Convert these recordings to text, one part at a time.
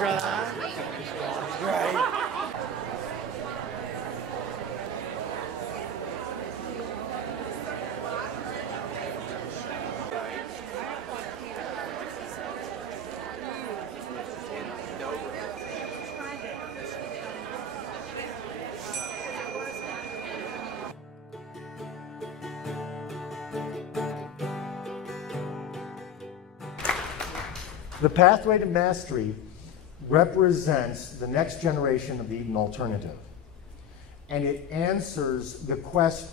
Right. Right. The pathway to mastery represents the next generation of the Eden alternative. And it answers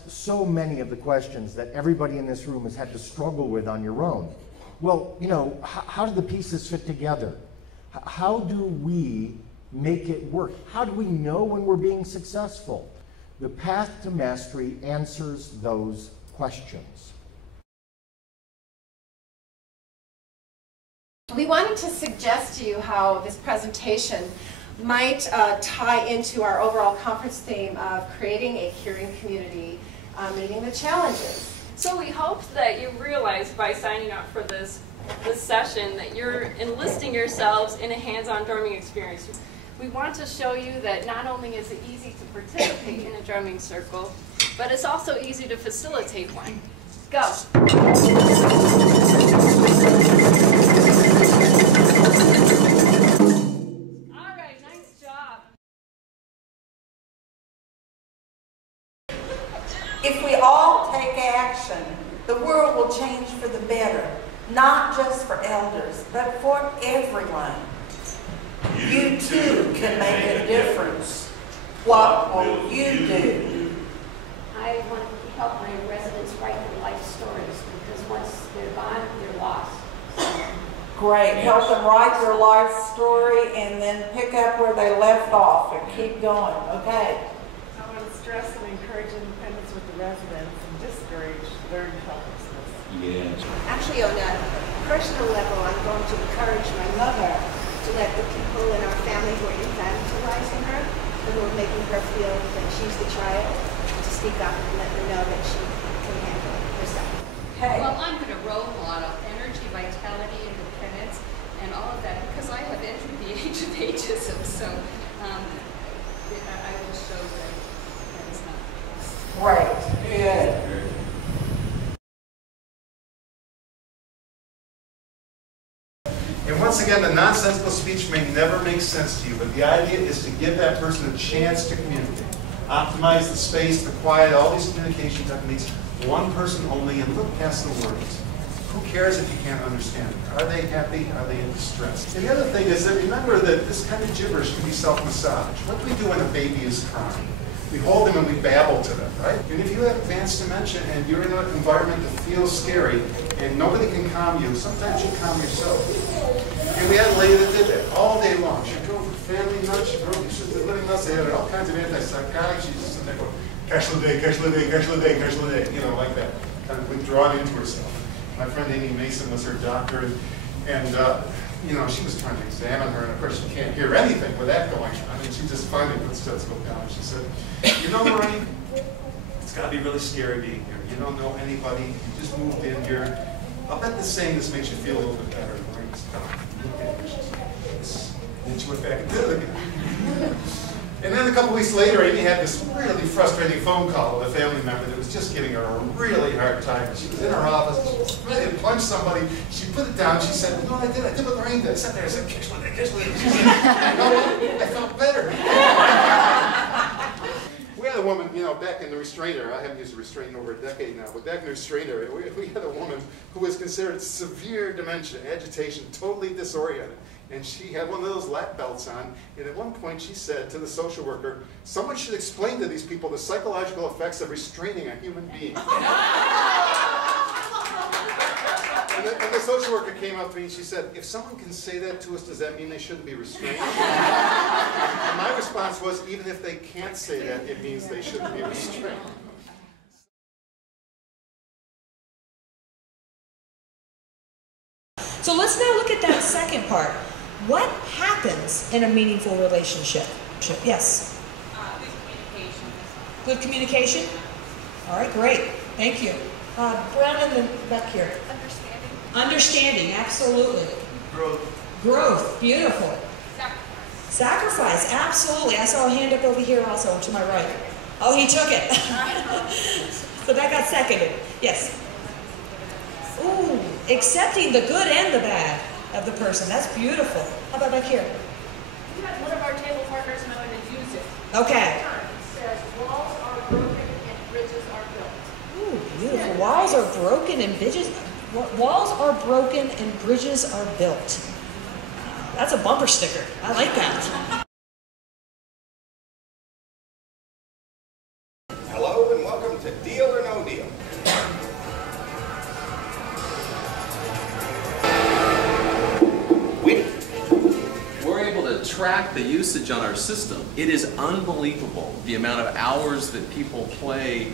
so many of the questions that everybody in this room has had to struggle with on your own. Well, you know, how do the pieces fit together? How do we make it work? How do we know when we're being successful? The path to mastery answers those questions. We wanted to suggest to you how this presentation might tie into our overall conference theme of creating a caring community, meeting the challenges. So we hoped that you realized by signing up for this session that you're enlisting yourselves in a hands-on drumming experience. We want to show you that not only is it easy to participate in a drumming circle, but it's also easy to facilitate one. Go. If we all take action, the world will change for the better, not just for elders, but for everyone. You too can make a difference. What will you do? I want to help my residents write their life stories, because once they're gone, they're lost. Great. Help them write their life story and then pick up where they left off and keep going. Okay. I want to stress and encourage independence with the residents and discourage learned helplessness. Yes. Actually, on a personal level, I'm going to encourage my mother to let the people in our family who are infantilizing her, and who are making her feel that she's the child, to speak up and let her know that she can handle herself. Okay. Well, I'm going to role model energy, vitality, independence, and all of that, because I have entered the age of ageism, so I will show that it's not. Great. Good. And once again, the nonsensical speech may never make sense to you, but the idea is to give that person a chance to communicate. Optimize the space, the quiet, all these communication techniques, one person only, and look past the words. Who cares if you can't understand it? Are they happy? Are they in distress? And the other thing is that remember that this kind of gibberish can be self-massage. What do we do when a baby is crying? We hold them and we babble to them, right? And if you have advanced dementia and you're in an environment that feels scary and nobody can calm you, sometimes you calm yourself. And we had a lady that did that all day long. She drove her family nuts, she drove the living nuts, they had all kinds of antipsychotics. She's just sitting there going, cash the day, cash the day, cash the day, cash the day, you know, like that. Kind of withdrawn into herself. My friend Amy Mason was her doctor, and you know, she was trying to examine her, and of course you can't hear anything with that going on. I mean, she just finally put the stethoscope down, and she said, you know, Maureen, it's got to be really scary being here. You don't know anybody, you just moved in here. I'll bet this saying this makes you feel a little bit better. Maureen's looked at her, she said, yes. And then she went back and did it again. And then a couple weeks later, Amy had this really frustrating phone call with a family member that was just giving her a really hard time. She was in her office, she was ready to punch somebody. She put it down, she said, you know what I did? I did what Lorraine did. I sat there, I said, catch one day, catch one day. She said, you know what? I felt better. We had a woman, you know, back in the restrainer. I haven't used a restraint in over a decade now, but back in the restrainer, we had a woman who was considered severe dementia, agitation, totally disoriented. And she had one of those lap belts on, and at one point she said to the social worker, someone should explain to these people the psychological effects of restraining a human being. And the social worker came up to me and she said, if someone can say that to us, does that mean they shouldn't be restrained? And my response was, even if they can't say that, it means they shouldn't be restrained. So let's now look at that second part. What happens in a meaningful relationship? Yes? Good communication. Good communication? All right, great. Thank you. Brown in the back here. Understanding. Understanding, absolutely. Growth. Growth, beautiful. Sacrifice. Sacrifice, absolutely. I saw a hand up over here also to my right. Oh, he took it. So that got seconded. Yes. Ooh, accepting the good and the bad of the person. That's beautiful. How about back here? We had one of our table partners know how to use it. Okay. It says, walls are broken and bridges are built. Ooh, beautiful. Walls are broken and bridges are built. That's a bumper sticker. I like that. Hello and welcome to Deal or No Deal. We're able to track the usage on our system. It is unbelievable the amount of hours that people play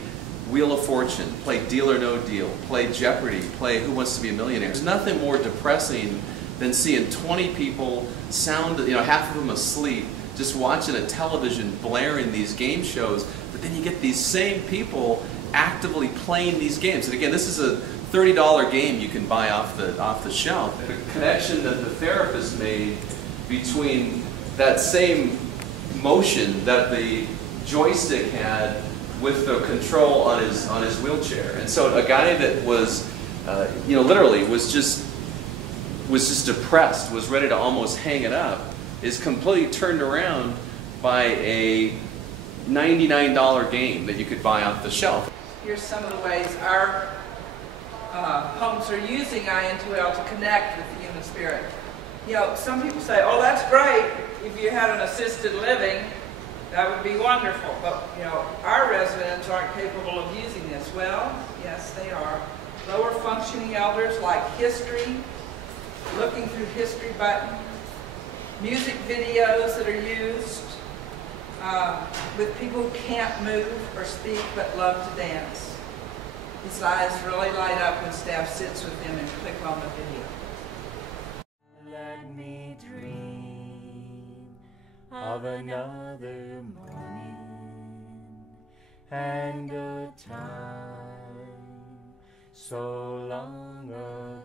Wheel of Fortune, play Deal or No Deal, play Jeopardy, play Who Wants to Be a Millionaire. There's nothing more depressing than seeing 20 people half of them asleep, just watching a television blaring these game shows, but then you get these same people actively playing these games. And again, this is a $30 game you can buy off the shelf. The connection that the therapist made between that same motion that the joystick had with the control on his wheelchair. And so a guy that was, literally was just depressed, was ready to almost hang it up, is completely turned around by a $99 game that you could buy off the shelf. Here's some of the ways our homes are using I-N2L to connect with the human spirit. Some people say, oh, that's great if you had an assisted living. That would be wonderful, but our residents aren't capable of using this. Well, yes, they are. Lower functioning elders like history, looking through history button, music videos that are used with people who can't move or speak but love to dance. His eyes really light up when staff sits with him and click on the video. Let me dream of another morning and a time so long ago.